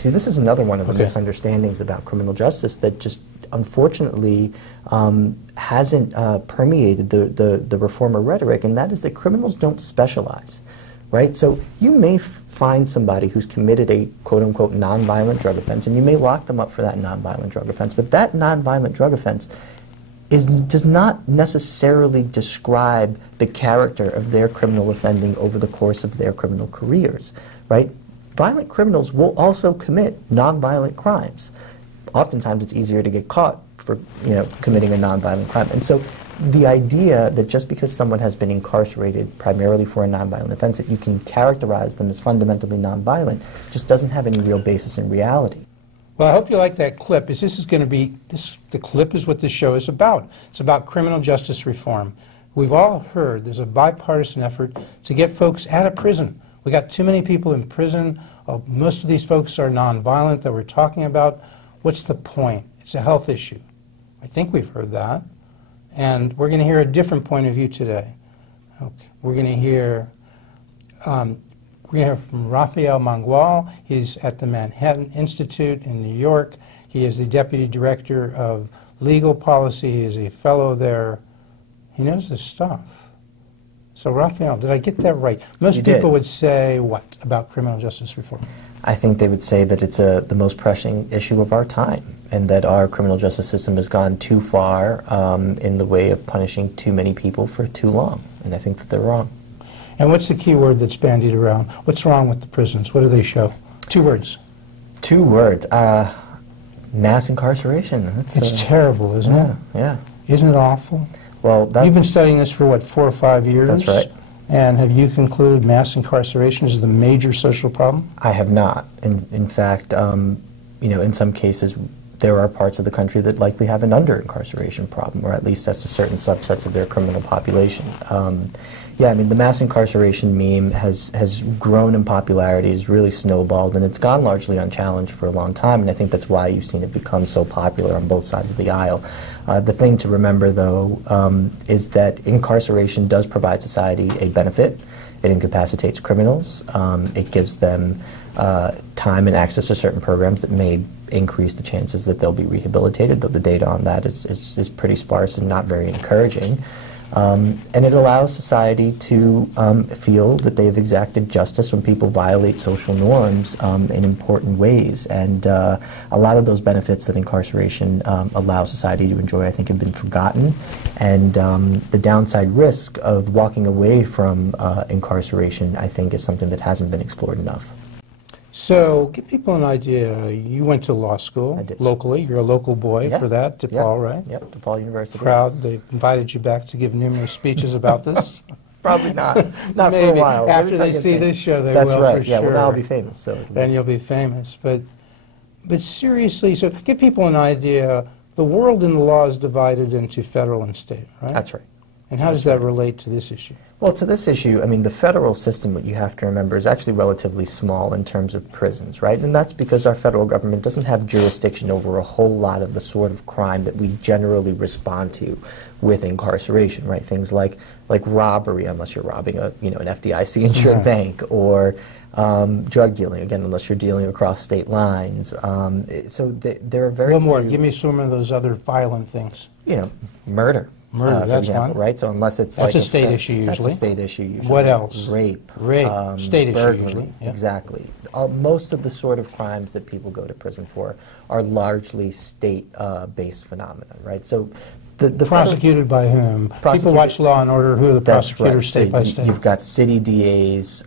See, this is another one of the misunderstandings about criminal justice that just unfortunately hasn't permeated the reformer rhetoric, and that is that criminals don't specialize, right? So you may find somebody who's committed a quote-unquote nonviolent drug offense, and you may lock them up for that nonviolent drug offense, but that nonviolent drug offense does not necessarily describe the character of their criminal offending over the course of their criminal careers, right? Violent criminals will also commit nonviolent crimes. Oftentimes it's easier to get caught for committing a nonviolent crime. And so the idea that just because someone has been incarcerated primarily for a nonviolent offense, that you can characterize them as fundamentally nonviolent, just doesn't have any real basis in reality. Well, I hope you like that clip. This is going to be, the clip is what this show is about. It's about criminal justice reform. We've all heard there's a bipartisan effort to get folks out of prison. We got too many people in prison. Most of these folks are nonviolent that we're talking about. What's the point? It's a health issue. I think we've heard that. And we're going to hear a different point of view today. Okay. We're going to hear from Rafael Mangual. He's at the Manhattan Institute in New York. He is the Deputy Director of Legal Policy. He is a fellow there. He knows his stuff. So, Rafael, did I get that right? Most people would say what about criminal justice reform? I think they would say that it's the most pressing issue of our time, and that our criminal justice system has gone too far in the way of punishing too many people for too long. And I think that they're wrong. And what's the key word that's bandied around? What's wrong with the prisons? What do they show? 2 words. 2 words. Mass incarceration. It's terrible, isn't it? Yeah. Isn't it awful? Well, you've been studying this for, what, 4 or 5 years? That's right. And have you concluded mass incarceration is the major social problem? I have not. In fact, in some cases, there are parts of the country that likely have an under-incarceration problem, or at least as to certain subsets of their criminal population. Yeah, I mean, the mass incarceration meme has grown in popularity, has really snowballed, and it's gone largely unchallenged for a long time, and I think that's why you've seen it become so popular on both sides of the aisle. The thing to remember, though, is that incarceration does provide society a benefit. It incapacitates criminals. It gives them time and access to certain programs that may increase the chances that they'll be rehabilitated, though the data on that is pretty sparse and not very encouraging. And it allows society to feel that they've exacted justice when people violate social norms in important ways. And a lot of those benefits that incarceration allows society to enjoy, I think, have been forgotten. And the downside risk of walking away from incarceration, I think, is something that hasn't been explored enough. So, give people an idea. You went to law school locally. You're a local boy for that, DePaul, right? Yep, DePaul University. Proud. They invited you back to give numerous speaches about this. Probably not. Not Maybe. for a while. After they see this show, they That's will right. for sure. Well, now I'll be famous. So then you'll be famous. But seriously, so give people an idea. The world in the law is divided into federal and state, right? That's right. And how does that relate to this issue? Well, to this issue, I mean, the federal system, what you have to remember, is actually relatively small in terms of prisons, right? And that's because our federal government doesn't have jurisdiction over a whole lot of the sort of crime that we generally respond to with incarceration, right? Things like robbery, unless you're robbing an FDIC-insured bank, or drug dealing, again, unless you're dealing across state lines. So there are very One more. Give me some of those other violent things. Murder. Murder, that's example, one. Right? So unless it's that's like a state issue usually. That's a state issue usually. What else? Rape. State issue burglary, usually. Yeah. Exactly. Most of the sort of crimes that people go to prison for are largely state-based phenomena, right? So the prosecuted by whom? People watch Law and Order. Who are the prosecutors, state by state? You've got city DAs,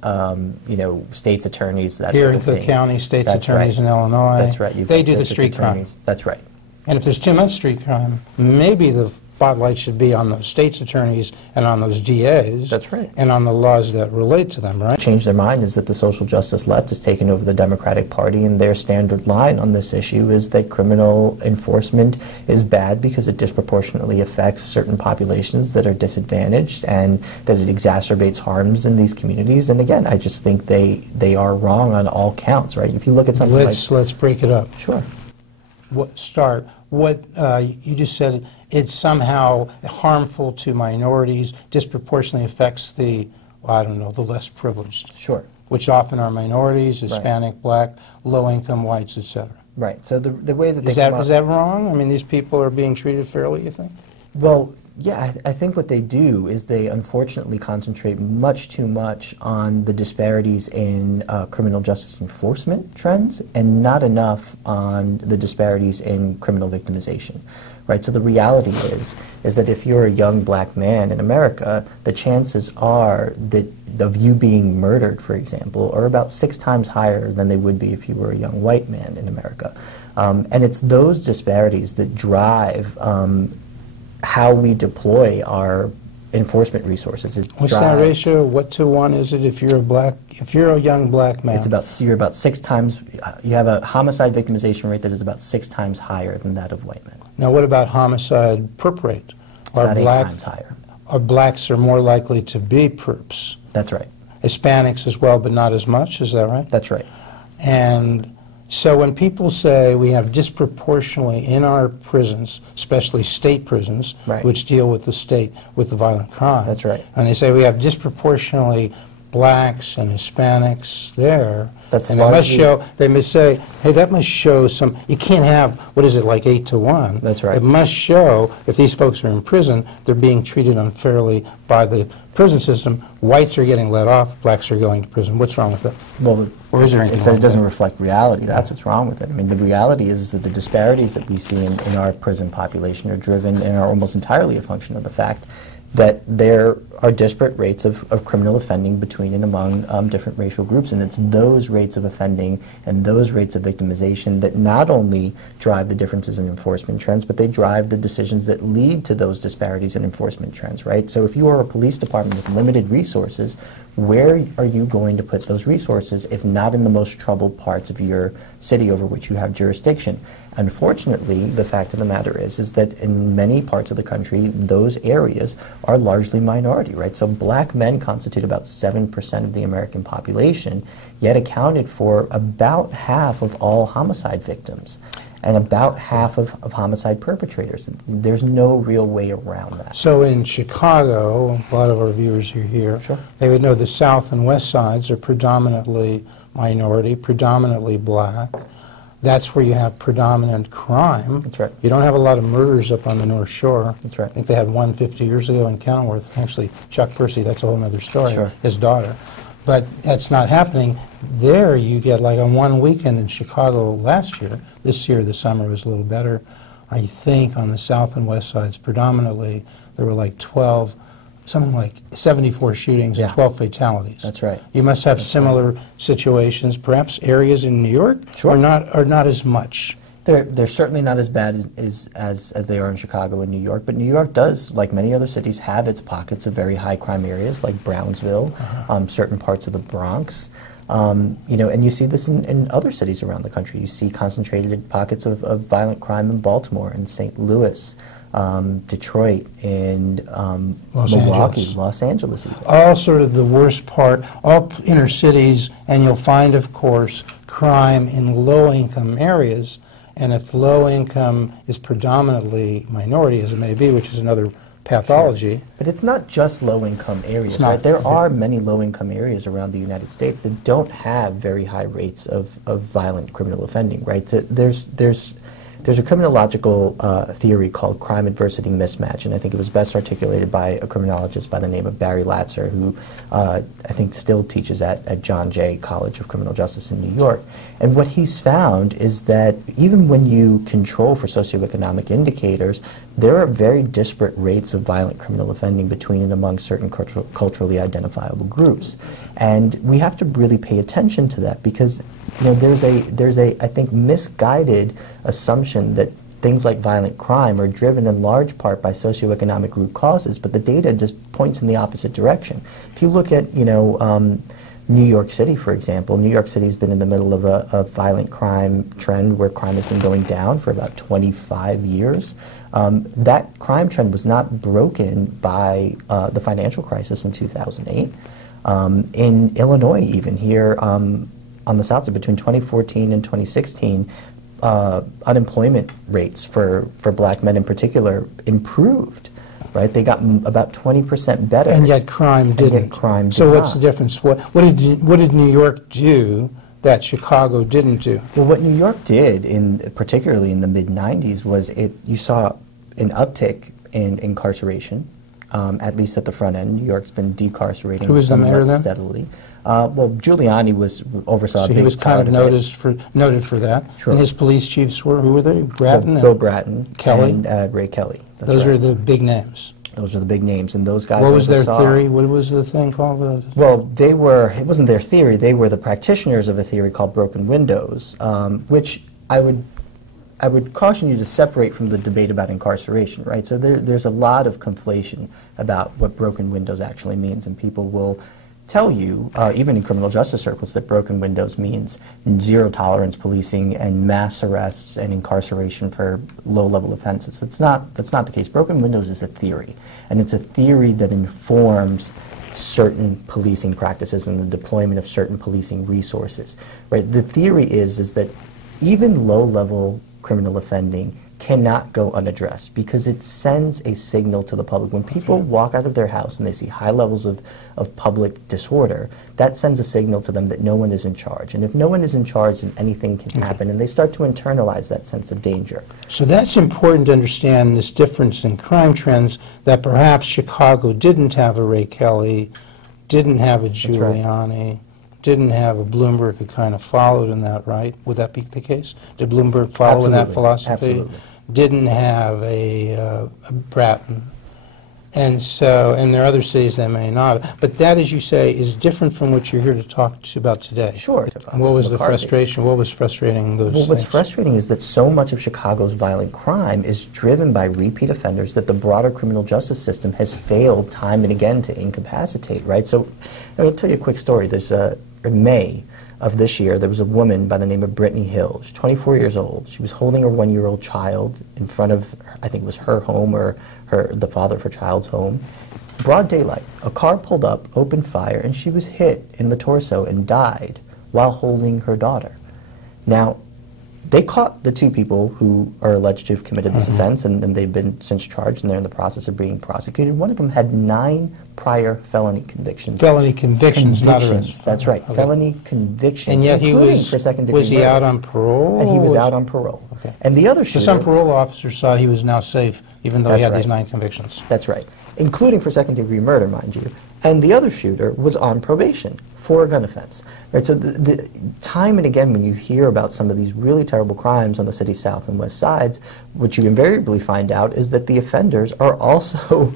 states attorneys. That Here sort in of Cook thing. County, states That's attorneys right. in Illinois. That's right. They do the street crime. That's right. And if there's too much street crime, maybe the spotlight should be on those state's attorneys and on those DAs. That's right. And on the laws that relate to them, right? Change their mind is that the social justice left has taken over the Democratic Party, and their standard line on this issue is that criminal enforcement is bad because it disproportionately affects certain populations that are disadvantaged, and that it exacerbates harms in these communities. And again, I just think they are wrong on all counts, right? If you look at something Let's break it up. Sure. What you just said, it's somehow harmful to minorities, disproportionately affects the, the less privileged. Sure. which often are minorities, Hispanic, Black, low-income whites, etc. Right. So the way that is that wrong? I mean, these people are being treated fairly, you think? Well, yeah, I think what they do is they unfortunately concentrate much too much on the disparities in criminal justice enforcement trends and not enough on the disparities in criminal victimization. Right, so the reality is that if you're a young black man in America, the chances are that of you being murdered, for example, are about 6 times higher than they would be if you were a young white man in America. And it's those disparities that drive how we deploy our enforcement resources. What's that ratio? What to one is it if you're a young black man? You're about 6 times, you have a homicide victimization rate that is about 6 times higher than that of white men. Now what about homicide perp rate? It's about 8 times higher. Or blacks are more likely to be perps? That's right. Hispanics as well, but not as much, is that right? That's right. And so when people say we have disproportionately in our prisons, especially state prisons, right, which deal with the state, with the violent crime. That's right. And they say we have disproportionately blacks and Hispanics there. That's and they must say, hey, that must show some, you can't have, what is it, like 8 to 1? That's right. It must show, if these folks are in prison, they're being treated unfairly by the prison system. Whites are getting let off, blacks are going to prison. What's wrong with that? Well, or is there anything it doesn't reflect reality. That's what's wrong with it. I mean, the reality is that the disparities that we see in our prison population are driven and are almost entirely a function of the fact that there are disparate rates of criminal offending between and among different racial groups, and it's those rates of offending and those rates of victimization that not only drive the differences in enforcement trends, but they drive the decisions that lead to those disparities in enforcement trends, right? So if you are a police department with limited resources, where are you going to put those resources if not in the most troubled parts of your city over which you have jurisdiction? Unfortunately, the fact of the matter is that in many parts of the country, those areas are largely minority, right? So black men constitute about 7% of the American population, yet accounted for about half of all homicide victims and about half of homicide perpetrators. There's no real way around that. So in Chicago, a lot of our viewers are here, sure, they would know the south and west sides are predominantly minority, predominantly black. That's where you have predominant crime. That's right. You don't have a lot of murders up on the North Shore. That's right. I think they had one 50 years ago in Kenilworth. Actually, Chuck Percy, that's a whole other story, sure, his daughter. But that's not happening. There you get, like on one weekend in Chicago last year, this year the summer was a little better, I think on the south and west sides predominantly, there were like 12, something like 74 shootings and 12 fatalities. That's right. You must have similar situations, perhaps areas in New York, sure, or not as much. They're certainly not as bad as they are in Chicago and New York, but New York does, like many other cities, have its pockets of very high crime areas, like Brownsville, certain parts of the Bronx. You know, and you see this in other cities around the country. You see concentrated pockets of violent crime in Baltimore, in St. Louis, Detroit, and Milwaukee, Los Angeles even. All sort of the worst part, all inner cities, and you'll find, of course, crime in low-income areas. And if low income is predominantly minority, as it may be, which is another pathology. Sure. But it's not just low-income areas, right? There are many low-income areas around the United States that don't have very high rates of violent criminal offending, right? There's a criminological theory called crime adversity mismatch, and I think it was best articulated by a criminologist by the name of Barry Latzer, who I think still teaches at John Jay College of Criminal Justice in New York. And what he's found is that even when you control for socioeconomic indicators, there are very disparate rates of violent criminal offending between and among certain culturally identifiable groups. And we have to really pay attention to that because there's a I think misguided assumption that things like violent crime are driven in large part by socioeconomic root causes, but the data just points in the opposite direction. If you look at New York City, for example, New York City's been in the middle of a violent crime trend where crime has been going down for about 25 years. That crime trend was not broken by the financial crisis in 2008. In Illinois, even here on the south side, between 2014 and 2016, unemployment rates for black men in particular improved. right? They got about 20% better. And yet crime didn't. And yet crime did So what's not. the difference? What did New York do that Chicago didn't do? Well, what New York did, particularly in the mid-'90s, was you saw an uptick in incarceration, at least at the front end. New York's been decarcerating Who was the mayor then? steadily. Well, Giuliani oversaw a big he was kind of part noted for that. Sure. And his police chiefs were, who were they? Bratton? Bill Bratton. Kelly? And Ray Kelly. That's Those right. are the big names. Those are the big names, and those guys What was their oversaw- theory? What was the thing called? Well, it wasn't their theory. They were the practitioners of a theory called broken windows, which I would caution you to separate from the debate about incarceration, right? So there's a lot of conflation about what broken windows actually means, and people will tell you, even in criminal justice circles, that broken windows means zero tolerance policing and mass arrests and incarceration for low-level offenses. That's not the case. Broken windows is a theory, and it's a theory that informs certain policing practices and the deployment of certain policing resources. Right? The theory is that even low-level criminal offending cannot go unaddressed because it sends a signal to the public. When people walk out of their house and they see high levels of public disorder, that sends a signal to them that no one is in charge. And if no one is in charge, then anything can happen, and they start to internalize that sense of danger. So that's important to understand this difference in crime trends, that perhaps Chicago didn't have a Ray Kelly, didn't have a Giuliani, didn't have a Bloomberg who kind of followed in that, right? Would that be the case? Did Bloomberg follow in that philosophy? Absolutely. Didn't have a Bratton. And there are other cities that may not. But that, as you say, is different from what you're here to talk about today. Sure. And what was the frustration? What was frustrating those things? What's frustrating is that so much of Chicago's violent crime is driven by repeat offenders that the broader criminal justice system has failed time and again to incapacitate, right? So I'll tell you a quick story. There's in May of this year, there was a woman by the name of Brittany Hill. She's 24 years old. She was holding her one-year-old child in front of, I think it was her home or the father of her child's home. Broad daylight. A car pulled up, opened fire, and she was hit in the torso and died while holding her daughter. Now, they caught the two people who are alleged to have committed this offense, and they've been since charged, and they're in the process of being prosecuted. One of them had 9 prior felony convictions. Felony convictions, not arrests. That's right, Okay. felony convictions. And yet for second-degree was he murder. out on parole? And he was out on parole. Okay. And the other So shooter... some parole officers thought he was now safe, even though he That's had these right. 9 convictions. That's right, including for second-degree murder, mind you. And the other shooter was on probation for a gun offense. Right? So the time and again, when you hear about some of these really terrible crimes on the city's south and west sides, what you invariably find out is that the offenders are also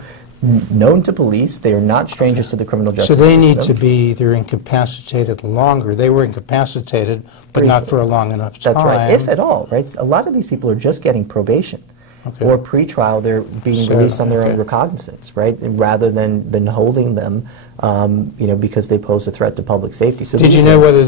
known to police. They are not strangers to the criminal justice So they system. need to be, they're incapacitated longer. They were incapacitated, but not for a long enough time. That's right, if at all. Right? A lot of these people are just getting probation. Okay. Or pre-trial, they're being released on their own recognizance, right? And rather than holding them, because they pose a threat to public safety. So Did you know whether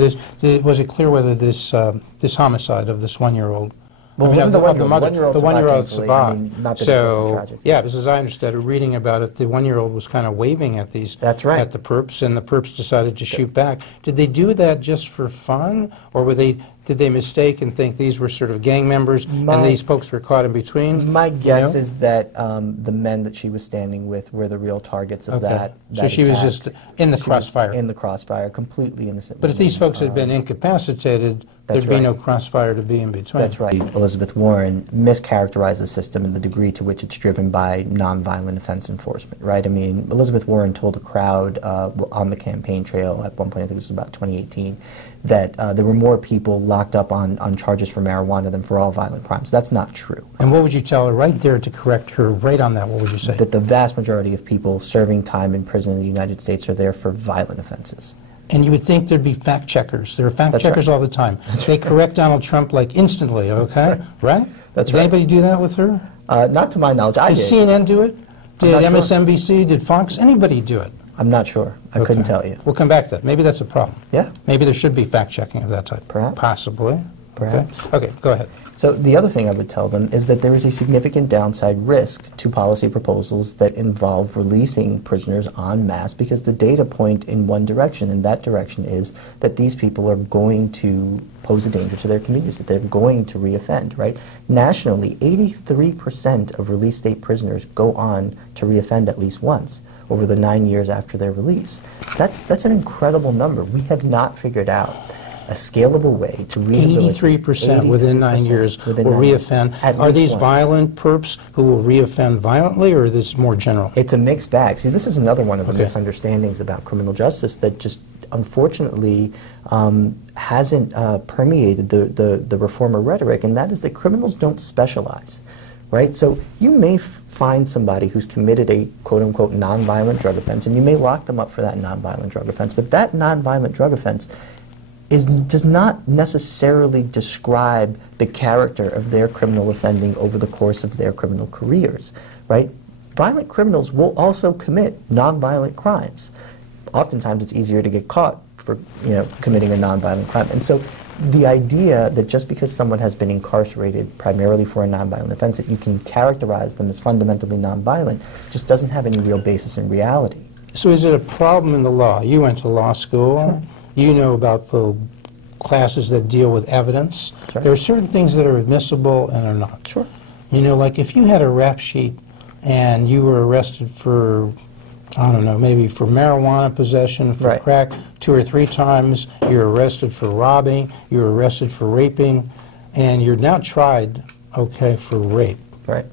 was it clear whether this homicide of this 1-year-old? Well, it wasn't the one-year-old. The 1-year-old survived. survived. Not that it wasn't tragic. Yeah, because as I understood it, reading about it, the 1-year-old was kind of waving at these. That's right. At the perps, and the perps decided to shoot back. Did they do that just for fun, or did they mistake and think these were sort of gang members, and these folks were caught in between? My guess is that the men that she was standing with were the real targets of that. So she was just in the crossfire. In the crossfire, completely innocent. But if these folks had been incapacitated, there'd be no crossfire to be in between. That's right. Elizabeth Warren mischaracterized the system and the degree to which it's driven by nonviolent offense enforcement, right? I mean, Elizabeth Warren told a crowd on the campaign trail at one point, I think it was about 2018, that there were more people locked up on charges for marijuana than for all violent crimes. That's not true. And what would you tell her right there to correct her right on that? What would you say? That the vast majority of people serving time in prison in the United States are there for violent offenses. And you would think there'd be fact checkers. There are fact checkers all the time. They correct Donald Trump like instantly, okay? Right? That's Did right. anybody do that with her? Not to my knowledge. I Did did. CNN do it? Did not sure. MSNBC? Did Fox? Anybody do it? I'm not sure. I couldn't tell you. We'll come back to that. Maybe that's a problem. Yeah. Maybe there should be fact checking of that type. Perhaps. Possibly. perhaps. Okay, go ahead. So the other thing I would tell them is that there is a significant downside risk to policy proposals that involve releasing prisoners en masse, because the data point in one direction, and that direction is that these people are going to pose a danger to their communities, that they're going to reoffend, right? Nationally, 83% of released state prisoners go on to reoffend at least once over the 9 years after their release. That's an incredible number. We have not figured out a scalable way to rehabilitate. 83% within 9 years will reoffend. Are these violent perps who will reoffend violently, or is this more general? It's a mixed bag. See, this is another one of the misunderstandings about criminal justice that just unfortunately hasn't permeated the reformer rhetoric, and that is that criminals don't specialize, right? So you may find somebody who's committed a quote-unquote nonviolent drug offense, and you may lock them up for that nonviolent drug offense, but that nonviolent drug offense does not necessarily describe the character of their criminal offending over the course of their criminal careers, right? Violent criminals will also commit nonviolent crimes. Oftentimes it's easier to get caught for committing a nonviolent crime. And so the idea that just because someone has been incarcerated primarily for a nonviolent offense, that you can characterize them as fundamentally nonviolent, just doesn't have any real basis in reality. So is it a problem in the law? You went to law school. Sure. You know about the classes that deal with evidence. Sure. There are certain things that are admissible and are not. Sure. You know, like if you had a rap sheet and you were arrested for, I don't know, maybe for marijuana possession, for crack 2 or 3 times, you're arrested for robbing, you're arrested for raping, and you're now tried, okay, for rape. Right.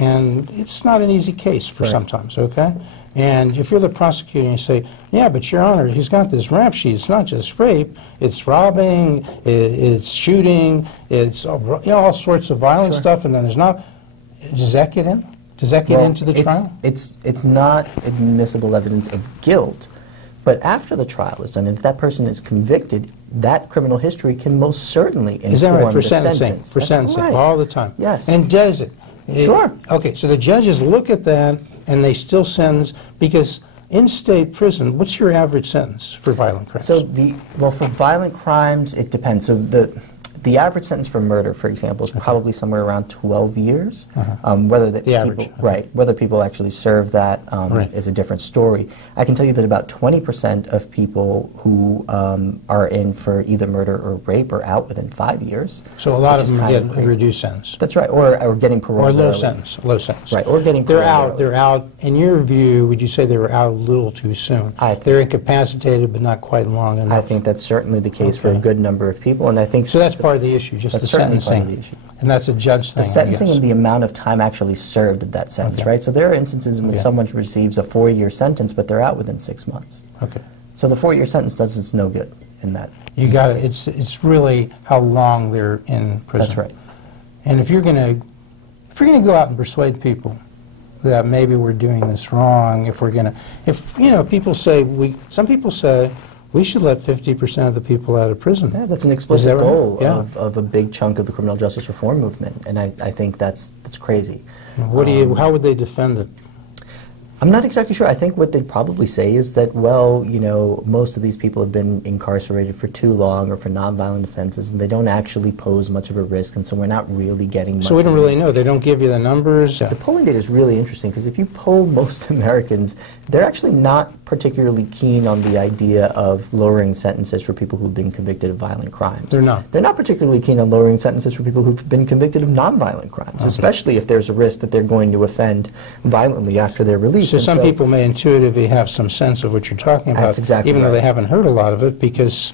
And it's not an easy case for sometimes, okay? And if you're the prosecutor and you say, yeah, but Your Honor, he's got this rap sheet. It's not just rape. It's robbing. It's shooting. It's all sorts of violent stuff. And then there's not. Does that get in? Does that get into the trial? It's not admissible evidence of guilt. But after the trial is done, if that person is convicted, that criminal history can most certainly inform is that right? For the sentencing. sentence. For sentencing, all the time. Yes. And does it? Sure. Okay, so the judges look at that and they still sentence, because in state prison, what's your average sentence for violent crimes? So for violent crimes, it depends. So the average sentence for murder, for example, is probably somewhere around 12 years. Whether the average. Whether people actually serve that is a different story. I can tell you that about 20% of people who are in for either murder or rape are out within 5 years. So a lot of them get a reduced sentence. That's right, or getting parole. Or low sentence. Right, or getting parole. They're out. In your view, would you say they were out a little too soon? They're incapacitated, but not quite long enough. I think that's certainly the case for a good number of people, and I think so. That's part of the issue, just the sentencing. Part of the issue. And that's a judge thing. The sentencing and the amount of time actually served of that sentence, right? So there are instances when someone receives a 4-year sentence, but they're out within 6 months. Okay. So the 4-year sentence does us no good in that. You got it. It's really how long they're in prison. That's right. And if you're going to go out and persuade people that maybe we're doing this wrong, some people say we should let 50% of the people out of prison. Yeah, that's an explicit goal of a big chunk of the criminal justice reform movement, and I think that's crazy. How would they defend it? I'm not exactly sure. I think what they'd probably say is that, well, most of these people have been incarcerated for too long or for nonviolent offenses, and they don't actually pose much of a risk, and so we're not really getting much. So we don't really know. They don't give you the numbers? The polling data is really interesting, because if you poll most Americans, they're actually not particularly keen on the idea of lowering sentences for people who've been convicted of violent crimes. They're not. They're not particularly keen on lowering sentences for people who've been convicted of nonviolent crimes, especially if there's a risk that they're going to offend violently after they're released. So some people may intuitively have some sense of what you're talking about, even though they haven't heard a lot of it, because,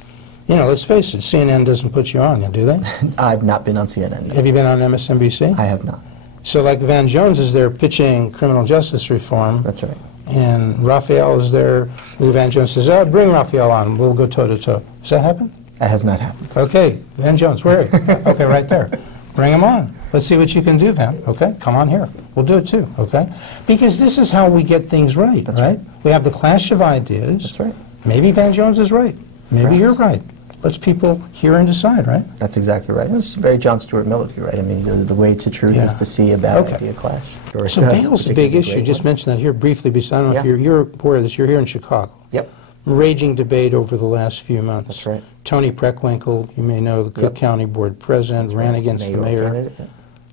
let's face it, CNN doesn't put you on, do they? I've not been on CNN. No. Have you been on MSNBC? I have not. So like Van Jones is there pitching criminal justice reform. That's right. And Rafael is there. Van Jones says, bring Rafael on, we'll go toe-to-toe. Does that happen? That has not happened. Okay, Van Jones, where are you? Okay, right there. Bring him on. Let's see what you can do, Van. Okay, come on here. We'll do it too, okay? Because this is how we get things right, right? We have the clash of ideas. That's right. Maybe Van Jones is right. Maybe you're right. Let's people hear and decide, right? That's exactly right. It's very John Stuart Mill, right? I mean, the way to truth is to see a bad idea clash. So bail's a big issue. Just mention that here briefly, because I don't know if you're aware of this. You're here in Chicago. Yep. raging debate over the last few months. That's right. Tony Preckwinkle, you may know, the Cook County Board President, ran against the mayor. Candidate, yeah.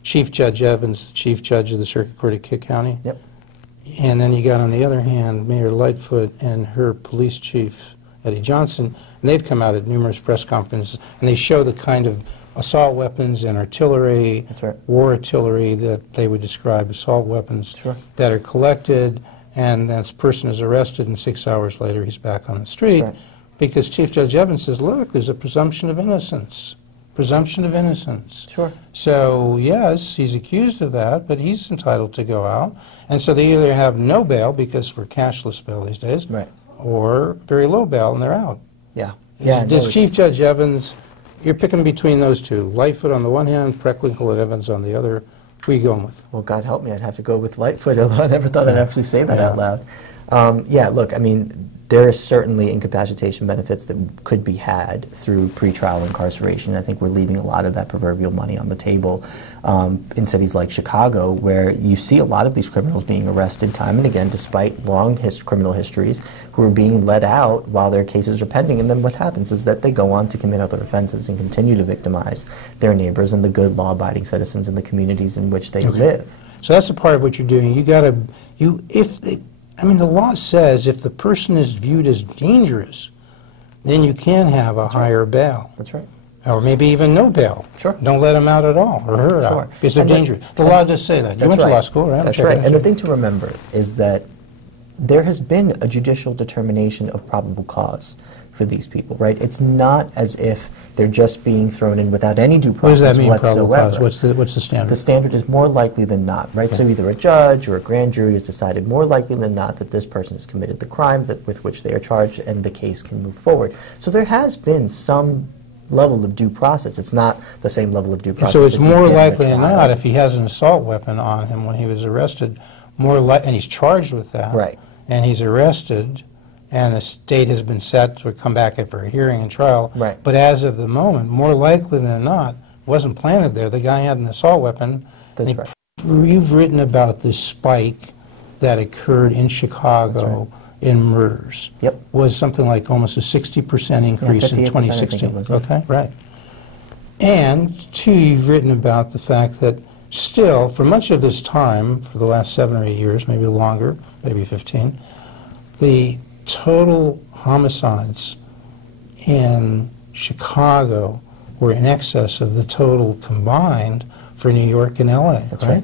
Chief Judge Evans, the Chief Judge of the Circuit Court of Cook County. Yep. And then you got, on the other hand, Mayor Lightfoot and her police chief, Eddie Johnson, and they've come out at numerous press conferences, and they show the kind of assault weapons and artillery, That's right. war artillery that they would describe assault weapons Sure. that are collected, and that person is arrested, and 6 hours later he's back on the street. That's right. Because Chief Judge Evans says, look, there's a presumption of innocence. Presumption of innocence. Sure. So, yes, he's accused of that, but he's entitled to go out. And so they either have no bail, because we're cashless bail these days, Right. or very low bail, and they're out. Yeah. Yeah. Does no, Chief Judge Evans, you're picking between those two, Lightfoot on the one hand, Preckwinkle and Evans on the other. Who are you going with? Well, God help me, I'd have to go with Lightfoot, although I never thought I'd actually say that out loud. Yeah, look, I mean, there are certainly incapacitation benefits that could be had through pretrial incarceration. I think we're leaving a lot of that proverbial money on the table in cities like Chicago, where you see a lot of these criminals being arrested time and again, despite long criminal histories, who are being let out while their cases are pending. And then what happens is that they go on to commit other offenses and continue to victimize their neighbors and the good law-abiding citizens in the communities in which they live. So that's a part of what you're doing. You got to, I mean, the law says if the person is viewed as dangerous, then you can have a higher bail. That's right. Or maybe even no bail. Sure. Don't let them out at all, or her out, because they're dangerous. The law does say that. You went to law school, right? That's right. And the thing to remember is that there has been a judicial determination of probable cause for these people, right? It's not as if they're just being thrown in without any due process whatsoever. What does that mean, whatsoever. probable cause? What's the standard? The standard is more likely than not, right? Okay. So either a judge or a grand jury has decided more likely than not that this person has committed the crime with which they are charged, and the case can move forward. So there has been some level of due process. It's not the same level of due process. So it's that you more get in a likely than trial. not, if he has an assault weapon on him when he was arrested, and he's charged with that, Right. and he's arrested, and a date has been set to come back for a hearing and trial. Right. But as of the moment, more likely than not, wasn't planted there. The guy had an assault weapon. That's right. You've written about this spike that occurred in Chicago in murders. Yep. Was something like almost a 60% increase in 58%, I think 2016. it was, yeah. Okay, right. And two, you've written about the fact that still, for much of this time, for the last 7 or 8 years, maybe longer, maybe 15, the total homicides in Chicago were in excess of the total combined for New York and LA, That's right.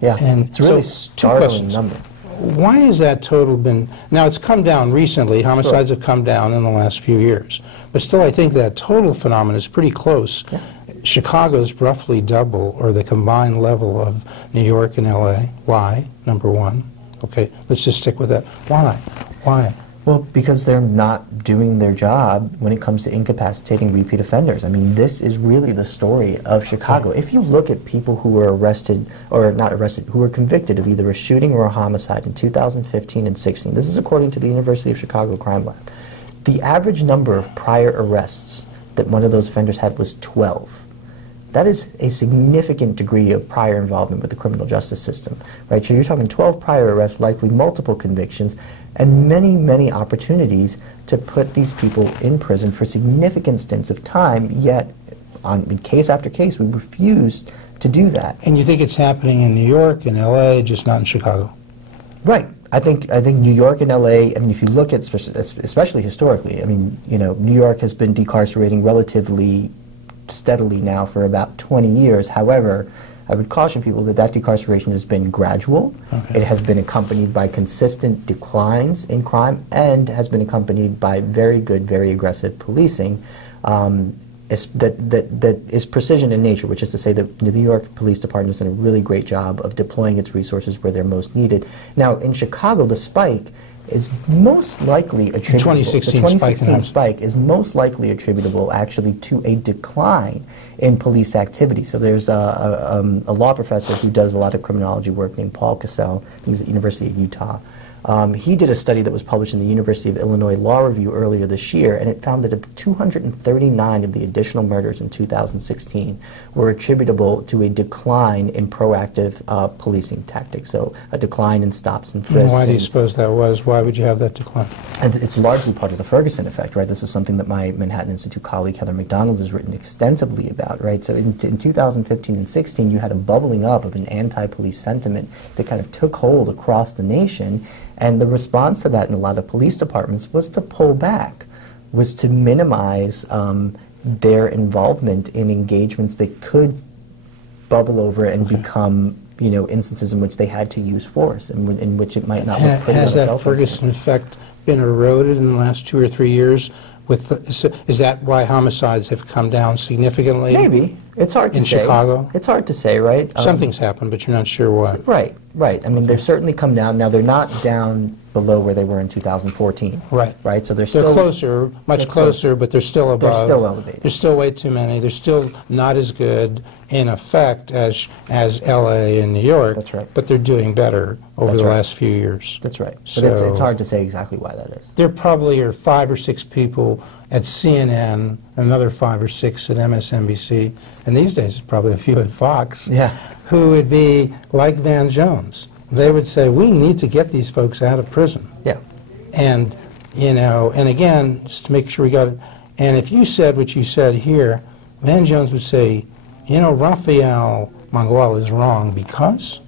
Yeah, And it's a really so, two startling questions. number. Why has that total been, now it's come down recently, homicides have come down in the last few years, but still I think that total phenomenon is pretty close. Yeah. Chicago's roughly double, or the combined level of New York and LA. Why? Number one. Okay, let's just stick with that. Why? Why? Well, because they're not doing their job when it comes to incapacitating repeat offenders. I mean, this is really the story of Chicago. If you look at people who were arrested, or not arrested, who were convicted of either a shooting or a homicide in 2015 and 16, this is according to the University of Chicago Crime Lab, the average number of prior arrests that one of those offenders had was 12. That is a significant degree of prior involvement with the criminal justice system, right? So you're talking 12 prior arrests, likely multiple convictions, and many, many opportunities to put these people in prison for significant stints of time, yet in case after case, we refuse to do that. And you think it's happening in New York and LA, just not in Chicago? Right. I think New York and LA, I mean, if you look at, especially historically, I mean, you know, New York has been decarcerating relatively steadily now for about 20 years. However, I would caution people that that decarceration has been gradual. Okay. It has been accompanied by consistent declines in crime and has been accompanied by very good, very aggressive policing that is precision in nature, which is to say that the New York Police Department has done a really great job of deploying its resources where they're most needed. Now, in Chicago, the spike is most likely attributable. The 2016 spike is most likely attributable actually to a decline in police activity. So there's a law professor who does a lot of criminology work named Paul Cassell. He's at the University of Utah. He did a study that was published in the University of Illinois Law Review earlier this year, and it found that 239 of the additional murders in 2016 were attributable to a decline in proactive policing tactics, so a decline in stops and frisks. Why do you suppose that was? Why would you have that decline? And it's largely part of the Ferguson effect, right? This is something that my Manhattan Institute colleague Heather McDonald has written extensively about, right? So in 2015 and 16, you had a bubbling up of an anti-police sentiment that kind of took hold across the nation, and the response to that in a lot of police departments was to pull back, was to minimize their involvement in engagements that could bubble over and become, you know, instances in which they had to use force, and in which it might not look pretty. Has that Ferguson effect been eroded in the last 2 or 3 years? Is that why homicides have come down significantly? Maybe. It's hard to say. In Chicago? It's hard to say, right? Something's happened, but you're not sure what. Right, right. I mean, they've certainly come down. Now, they're not down below where they were in 2014. Right. Right? So they're still closer, much closer, but they're still above. They're still elevated. There's still way too many. They're still not as good in effect as L.A. and New York. That's right. But they're doing better over the last few years. That's right. So But it's hard to say exactly why that is. There probably are 5 or 6 people at CNN, another 5 or 6 at MSNBC, and these days it's probably a few at Fox, who would be like Van Jones. They would say, we need to get these folks out of prison. Yeah. And, you know, and again, just to make sure we got it, and if you said what you said here, Van Jones would say, you know, Rafael Mangual is wrong because?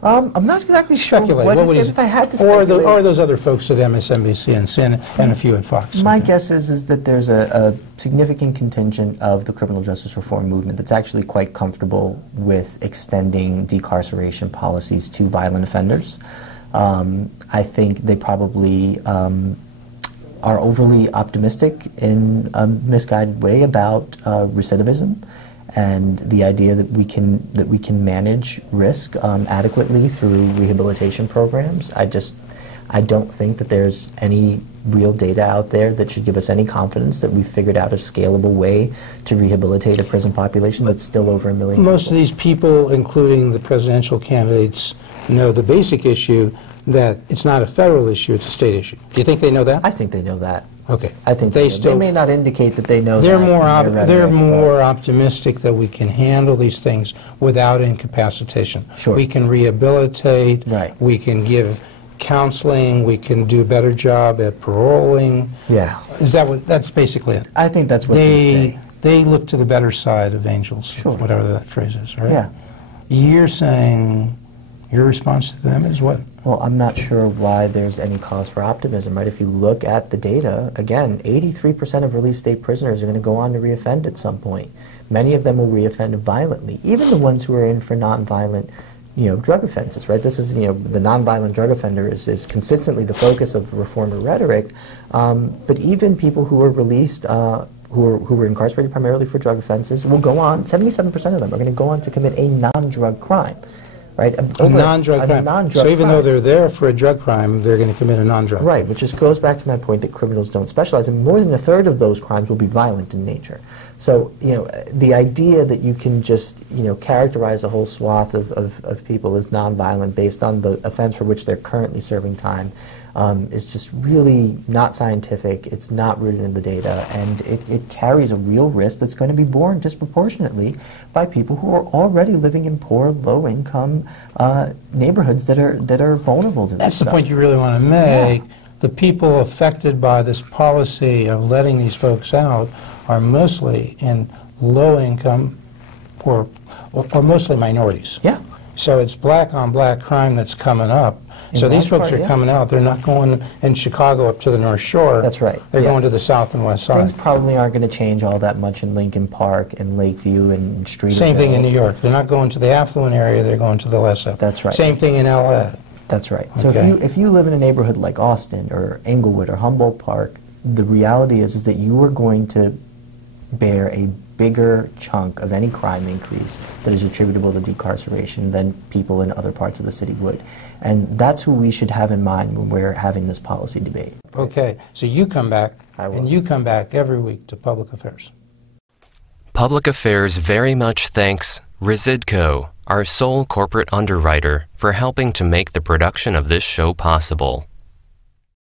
I'm not exactly sure what is if I had to speculate. Or those other folks at MSNBC and CNN and a few at Fox. My guess is that there's a significant contingent of the criminal justice reform movement that's actually quite comfortable with extending decarceration policies to violent offenders. I think they probably are overly optimistic in a misguided way about recidivism, and the idea that we can manage risk adequately through rehabilitation programs. I don't think that there's any real data out there that should give us any confidence that we've figured out a scalable way to rehabilitate a prison population that's still over 1 million. Most of these people, including the presidential candidates, know the basic issue that it's not a federal issue, it's a state issue. Do you think they know that? I think they know that. Okay. I think they may not indicate that they know they're that. They're more optimistic that we can handle these things without incapacitation. Sure. We can rehabilitate. Right. We can give counseling. We can do a better job at paroling. Yeah. Is that what? That's basically it. I think that's what they say. They look to the better side of angels. Sure. Whatever that phrase is, right? Yeah. You're saying your response to them is what? Well, I'm not sure why there's any cause for optimism, right? If you look at the data, again, 83% of released state prisoners are going to go on to reoffend at some point. Many of them will reoffend violently, even the ones who are in for nonviolent, drug offenses, right? This is, the nonviolent drug offender is consistently the focus of reformer rhetoric, but even people who are released, who were incarcerated primarily for drug offenses will go on, 77% of them are going to go on to commit a non-drug crime. Right? A non-drug crime. So even though they're there for a drug crime, they're going to commit a non-drug crime. Right, which just goes back to my point that criminals don't specialize, and more than a third of those crimes will be violent in nature. So, the idea that you can just, characterize a whole swath of people as non-violent based on the offense for which they're currently serving time is just really not scientific. It's not rooted in the data, and it carries a real risk that's going to be borne disproportionately by people who are already living in poor, low-income neighborhoods that are vulnerable to this That's stuff. the point you really want to make. Yeah. The people affected by this policy of letting these folks out are mostly in low-income or mostly minorities. Yeah. So it's black-on-black crime that's coming up. So these folks are coming out. They're not going in Chicago up to the North Shore. That's right. They're going to the South and West Side. Things probably aren't going to change all that much in Lincoln Park and Lakeview and Streeterville. Same thing in New York. They're not going to the affluent area. They're going to the less affluent. That's right. Same thing in L.A. That's right. Okay. So if you live in a neighborhood like Austin or Englewood or Humboldt Park, the reality is that you are going to bear a bigger chunk of any crime increase that is attributable to decarceration than people in other parts of the city would. And that's who we should have in mind when we're having this policy debate. Okay, so you come back, and you come back every week to Public Affairs. Public Affairs very much thanks Residco, our sole corporate underwriter, for helping to make the production of this show possible.